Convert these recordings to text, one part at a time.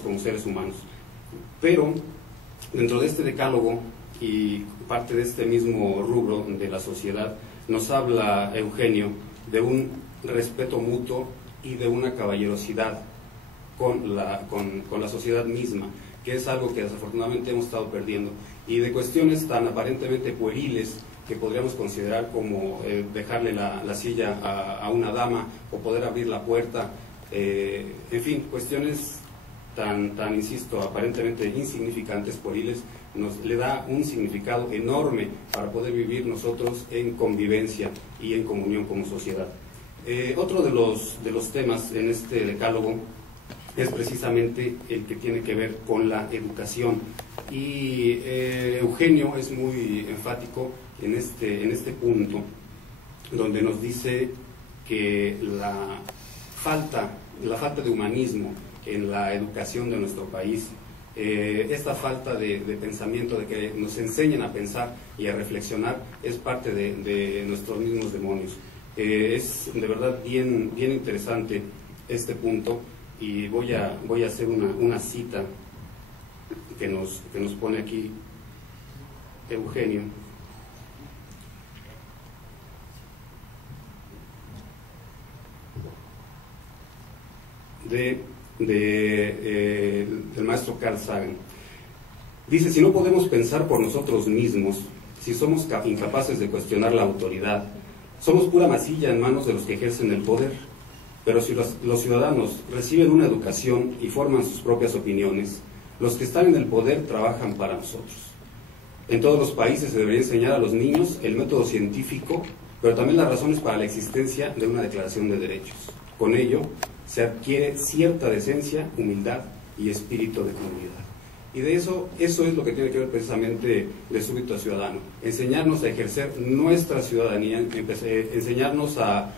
nosotros como seres humanos. Pero dentro de este decálogo y parte de este mismo rubro de la sociedad, nos habla Eugenio de un respeto mutuo y de una caballerosidad con la sociedad misma, que es algo que desafortunadamente hemos estado perdiendo, y de cuestiones tan aparentemente pueriles que podríamos considerar como dejarle la silla a una dama o poder abrir la puerta, en fin, cuestiones tan, insisto, aparentemente insignificantes, pueriles, le da un significado enorme para poder vivir nosotros en convivencia y en comunión como sociedad. Otro de los temas en este decálogo es precisamente el que tiene que ver con la educación, y Eugenio es muy enfático en este punto, donde nos dice que la falta de humanismo en la educación de nuestro país, esta falta de pensamiento, de que nos enseñen a pensar y a reflexionar, es parte de nuestros mismos demonios. Es de verdad bien interesante este punto, y voy a hacer una cita que nos pone aquí Eugenio. Del maestro Carl Sagan. Dice: si no podemos pensar por nosotros mismos, si somos incapaces de cuestionar la autoridad, somos pura masilla en manos de los que ejercen el poder. Pero si los ciudadanos reciben una educación y forman sus propias opiniones, los que están en el poder trabajan para nosotros. En todos los países se debería enseñar a los niños el método científico, pero también las razones para la existencia de una declaración de derechos. Con ello se adquiere cierta decencia, humildad y espíritu de comunidad. Y de eso es lo que tiene que ver precisamente de Súbito Ciudadano: enseñarnos a ejercer nuestra ciudadanía, enseñarnos a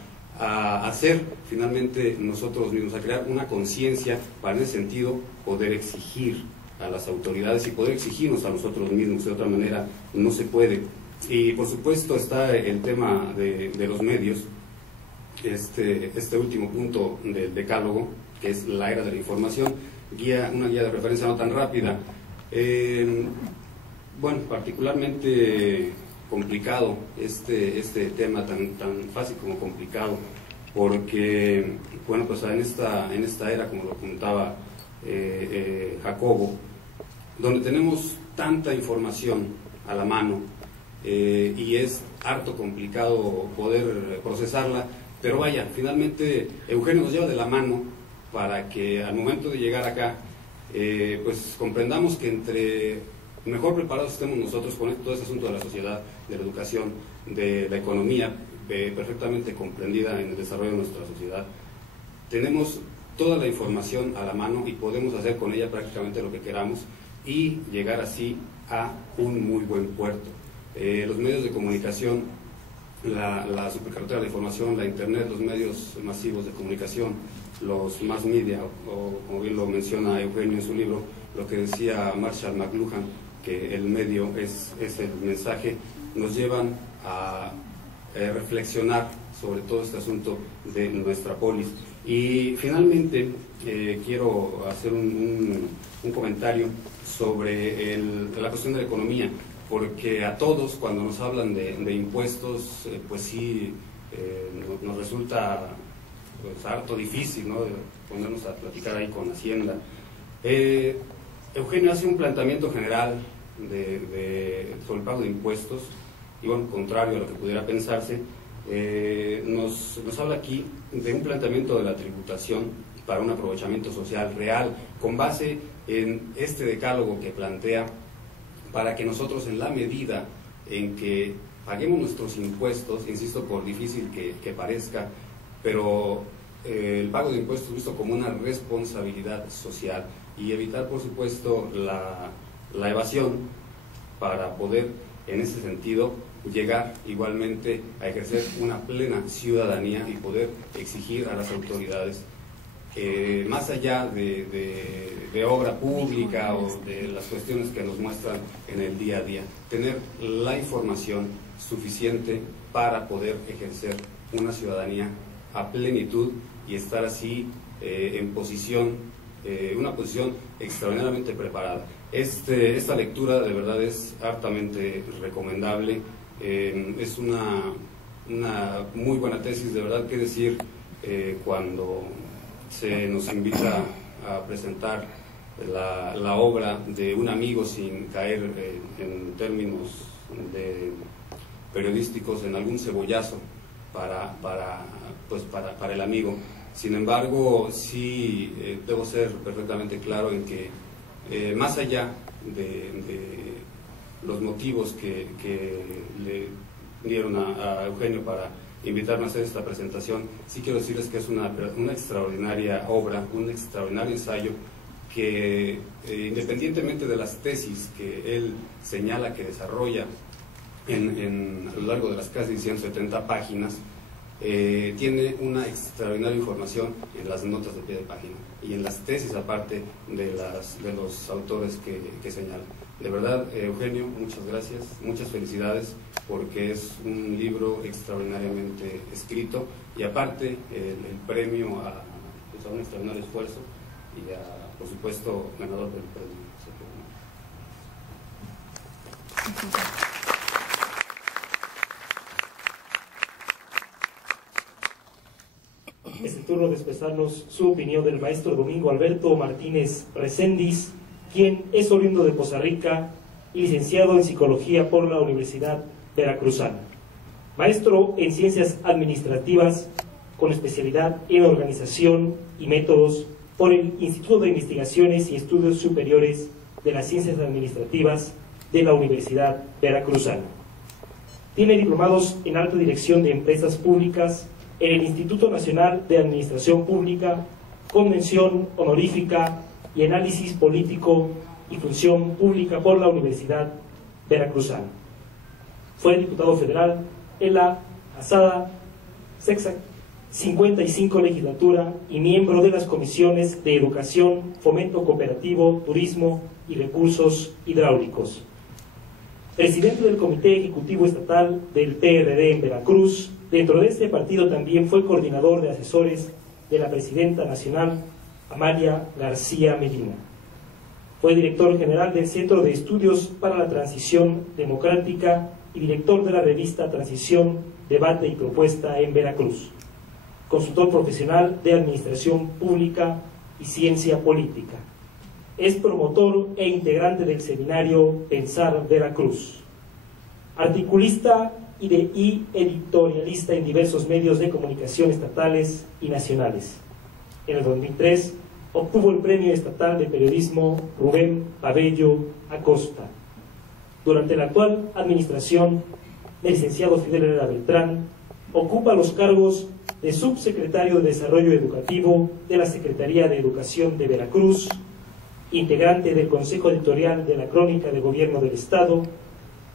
hacer finalmente nosotros mismos, a crear una conciencia para, en ese sentido, poder exigir a las autoridades y poder exigirnos a nosotros mismos. De otra manera no se puede. Y por supuesto está el tema de los medios, este último punto del decálogo, que es la era de la información, una guía de referencia no tan rápida. Bueno, particularmente complicado este tema, tan fácil como complicado, porque, bueno, pues en esta era, como lo comentaba Jacobo, donde tenemos tanta información a la mano, y es harto complicado poder procesarla, pero vaya, finalmente Eugenio nos lleva de la mano para que al momento de llegar acá, pues comprendamos que entre mejor preparados estemos nosotros con todo ese asunto de la sociedad, de la educación, de la economía, perfectamente comprendida en el desarrollo de nuestra sociedad. Tenemos toda la información a la mano y podemos hacer con ella prácticamente lo que queramos y llegar así a un muy buen puerto. Los medios de comunicación, la supercarretera de información, la internet, los medios masivos de comunicación, los mass media, o como bien lo menciona Eugenio en su libro, lo que decía Marshall McLuhan, que el medio es el mensaje, nos llevan a reflexionar sobre todo este asunto de nuestra polis. Y finalmente quiero hacer un comentario sobre la cuestión de la economía, porque a todos, cuando nos hablan de impuestos, pues sí, nos resulta pues harto difícil, ¿no?, de ponernos a platicar ahí con Hacienda. Eugenio hace un planteamiento general sobre el pago de impuestos, y bueno, contrario a lo que pudiera pensarse, nos habla aquí de un planteamiento de la tributación para un aprovechamiento social real, con base en este decálogo que plantea, para que nosotros, en la medida en que paguemos nuestros impuestos, insisto, por difícil que parezca, pero el pago de impuestos visto como una responsabilidad social, y evitar, por supuesto, la evasión, para poder, en ese sentido, llegar igualmente a ejercer una plena ciudadanía y poder exigir a las autoridades, más allá de obra pública o de las cuestiones que nos muestran en el día a día, tener la información suficiente para poder ejercer una ciudadanía a plenitud y estar así en posición una posición extraordinariamente preparada. Esta lectura de verdad es hartamente recomendable, es una muy buena tesis, de verdad, que decir cuando se nos invita a presentar la obra de un amigo sin caer en términos periodísticos en algún cebollazo para el amigo. Sin embargo, sí debo ser perfectamente claro en que más allá de los motivos que le dieron a Eugenio para invitarme a hacer esta presentación, sí quiero decirles que es una extraordinaria obra, un extraordinario ensayo que independientemente de las tesis que él señala que desarrolla a lo largo de las casi 170 páginas, tiene una extraordinaria información en las notas de pie de página y en las tesis aparte de los autores que señala. De verdad, Eugenio, muchas gracias, muchas felicidades, porque es un libro extraordinariamente escrito y aparte el premio a un extraordinario esfuerzo y por supuesto, ganador del premio. Es el turno de expresarnos su opinión del maestro Domingo Alberto Martínez Reséndiz, quien es oriundo de Poza Rica y licenciado en Psicología por la Universidad Veracruzana. Maestro en Ciencias Administrativas, con especialidad en Organización y Métodos por el Instituto de Investigaciones y Estudios Superiores de las Ciencias Administrativas de la Universidad Veracruzana. Tiene diplomados en Alta Dirección de Empresas Públicas en el Instituto Nacional de Administración Pública, con mención honorífica y análisis político y función pública por la Universidad Veracruzana. Fue diputado federal en la pasada 55 legislatura y miembro de las comisiones de Educación, Fomento Cooperativo, Turismo y Recursos Hidráulicos. Presidente del Comité Ejecutivo Estatal del PRD en Veracruz. Dentro de este partido también fue coordinador de asesores de la presidenta nacional, Amalia García Medina. Fue director general del Centro de Estudios para la Transición Democrática y director de la revista Transición, Debate y Propuesta en Veracruz. Consultor profesional de Administración Pública y Ciencia Política. Es promotor e integrante del seminario Pensar Veracruz. Articulista y editorialista en diversos medios de comunicación estatales y nacionales. En el 2003 obtuvo el Premio Estatal de Periodismo Rubén Pabello Acosta. Durante la actual administración del licenciado Fidel Herrera Beltrán, ocupa los cargos de Subsecretario de Desarrollo Educativo de la Secretaría de Educación de Veracruz, integrante del Consejo Editorial de la Crónica de Gobierno del Estado,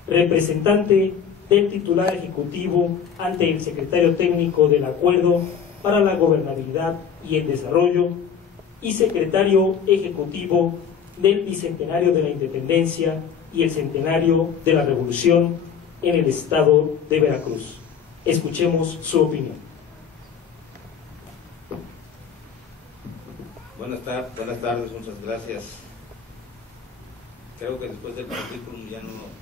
representante del titular ejecutivo ante el secretario técnico del Acuerdo para la Gobernabilidad y el Desarrollo y secretario ejecutivo del Bicentenario de la Independencia y el Centenario de la Revolución en el Estado de Veracruz. Escuchemos su opinión. Buenas tardes, muchas gracias. Creo que después del currículum ya no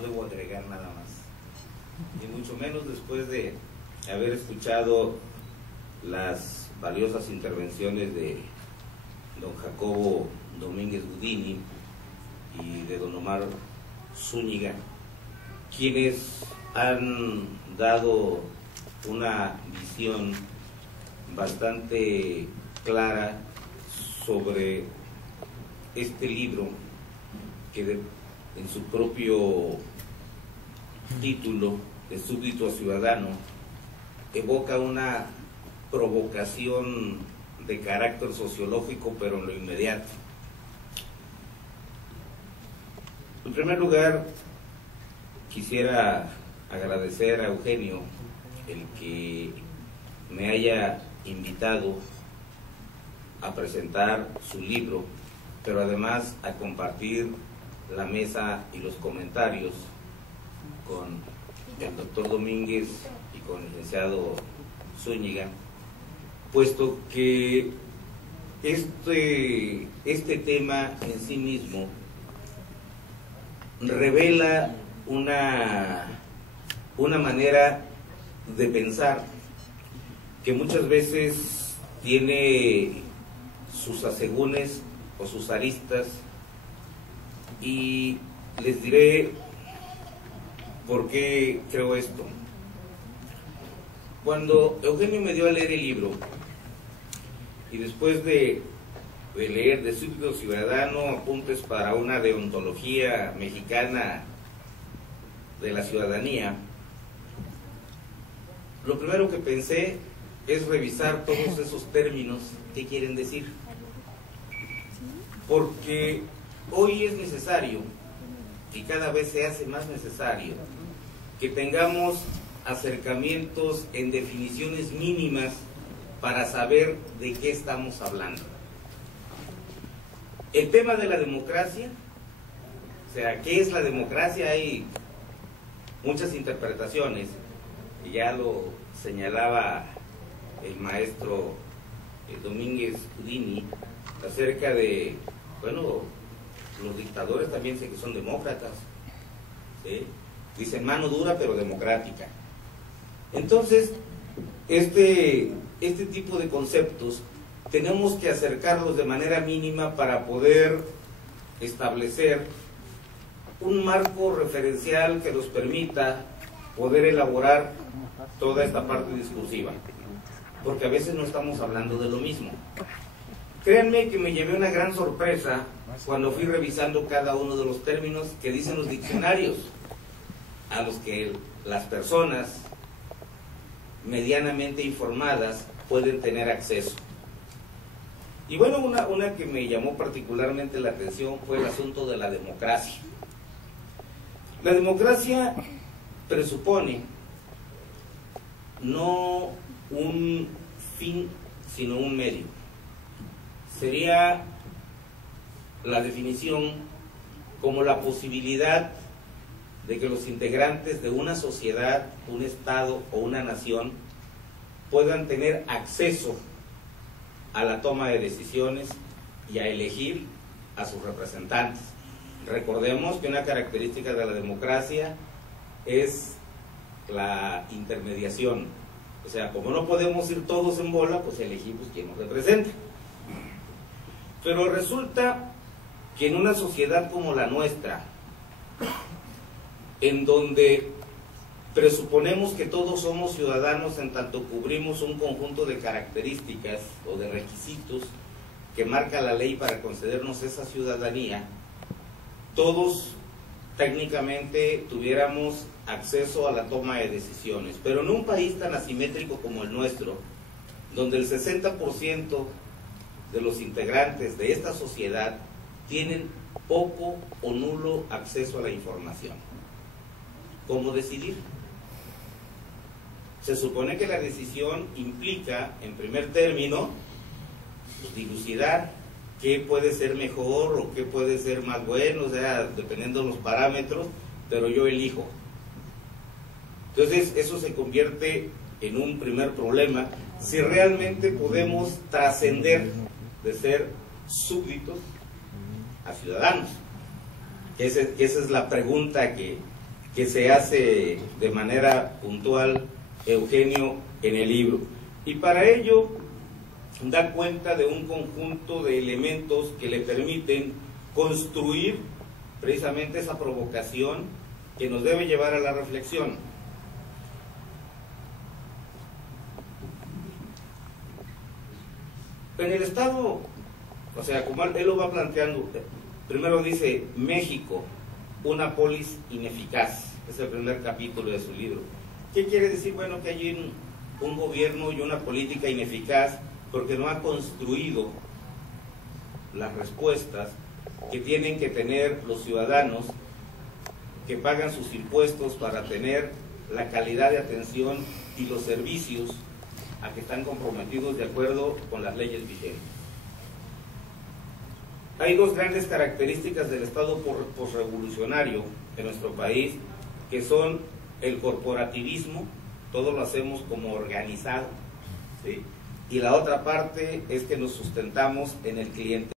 debo agregar nada más, y mucho menos después de haber escuchado las valiosas intervenciones de don Jacobo Domínguez Gudini y de don Omar Zúñiga, quienes han dado una visión bastante clara sobre este libro que en su propio título de Súbdito a Ciudadano evoca una provocación de carácter sociológico, pero en lo inmediato. En primer lugar, quisiera agradecer a Eugenio el que me haya invitado a presentar su libro, pero además a compartir la mesa y los comentarios con el doctor Domínguez y con el licenciado Zúñiga, puesto que este tema en sí mismo revela una manera de pensar que muchas veces tiene sus asegúnes o sus aristas, y les diré por qué creo esto. Cuando Eugenio me dio a leer el libro, y después de leer De Súbdito Ciudadano, apuntes para una deontología mexicana de la ciudadanía, lo primero que pensé es revisar todos esos términos, qué quieren decir. Porque hoy es necesario, y cada vez se hace más necesario, que tengamos acercamientos en definiciones mínimas para saber de qué estamos hablando. El tema de la democracia, o sea, ¿qué es la democracia? Hay muchas interpretaciones, y ya lo señalaba el maestro Domínguez Udini, acerca de, bueno, los dictadores también sé que son demócratas, ¿sí? Dicen mano dura pero democrática. Entonces, este tipo de conceptos tenemos que acercarlos de manera mínima para poder establecer un marco referencial que nos permita poder elaborar toda esta parte discursiva, porque a veces no estamos hablando de lo mismo. Créanme que me llevé una gran sorpresa cuando fui revisando cada uno de los términos que dicen los diccionarios, a los que las personas medianamente informadas pueden tener acceso. Y bueno, una que me llamó particularmente la atención fue el asunto de la democracia. La democracia presupone no un fin, sino un medio. Sería la definición como la posibilidad de que los integrantes de una sociedad, un estado o una nación puedan tener acceso a la toma de decisiones y a elegir a sus representantes. Recordemos que una característica de la democracia es la intermediación. O sea, como no podemos ir todos en bola, pues elegimos quién nos representa. Pero resulta que en una sociedad como la nuestra, en donde presuponemos que todos somos ciudadanos en tanto cubrimos un conjunto de características o de requisitos que marca la ley para concedernos esa ciudadanía, todos técnicamente tuviéramos acceso a la toma de decisiones. Pero en un país tan asimétrico como el nuestro, donde el 60% de los integrantes de esta sociedad tienen poco o nulo acceso a la información, ¿cómo decidir? Se supone que la decisión implica, en primer término, pues, dilucidar qué puede ser mejor o qué puede ser más bueno, o sea, dependiendo de los parámetros, pero yo elijo. Entonces, eso se convierte en un primer problema, si realmente podemos trascender de ser súbditos a ciudadanos. Esa es la pregunta que se hace de manera puntual Eugenio en el libro. Y para ello da cuenta de un conjunto de elementos que le permiten construir precisamente esa provocación que nos debe llevar a la reflexión. En el Estado, o sea, como él lo va planteando, primero dice México, una polis ineficaz, es el primer capítulo de su libro. ¿Qué quiere decir? Bueno, que hay un gobierno y una política ineficaz porque no ha construido las respuestas que tienen que tener los ciudadanos que pagan sus impuestos para tener la calidad de atención y los servicios a que están comprometidos de acuerdo con las leyes vigentes. Hay dos grandes características del Estado posrevolucionario en nuestro país, que son el corporativismo, todo lo hacemos como organizado, ¿sí? y la otra parte es que nos sustentamos en el cliente.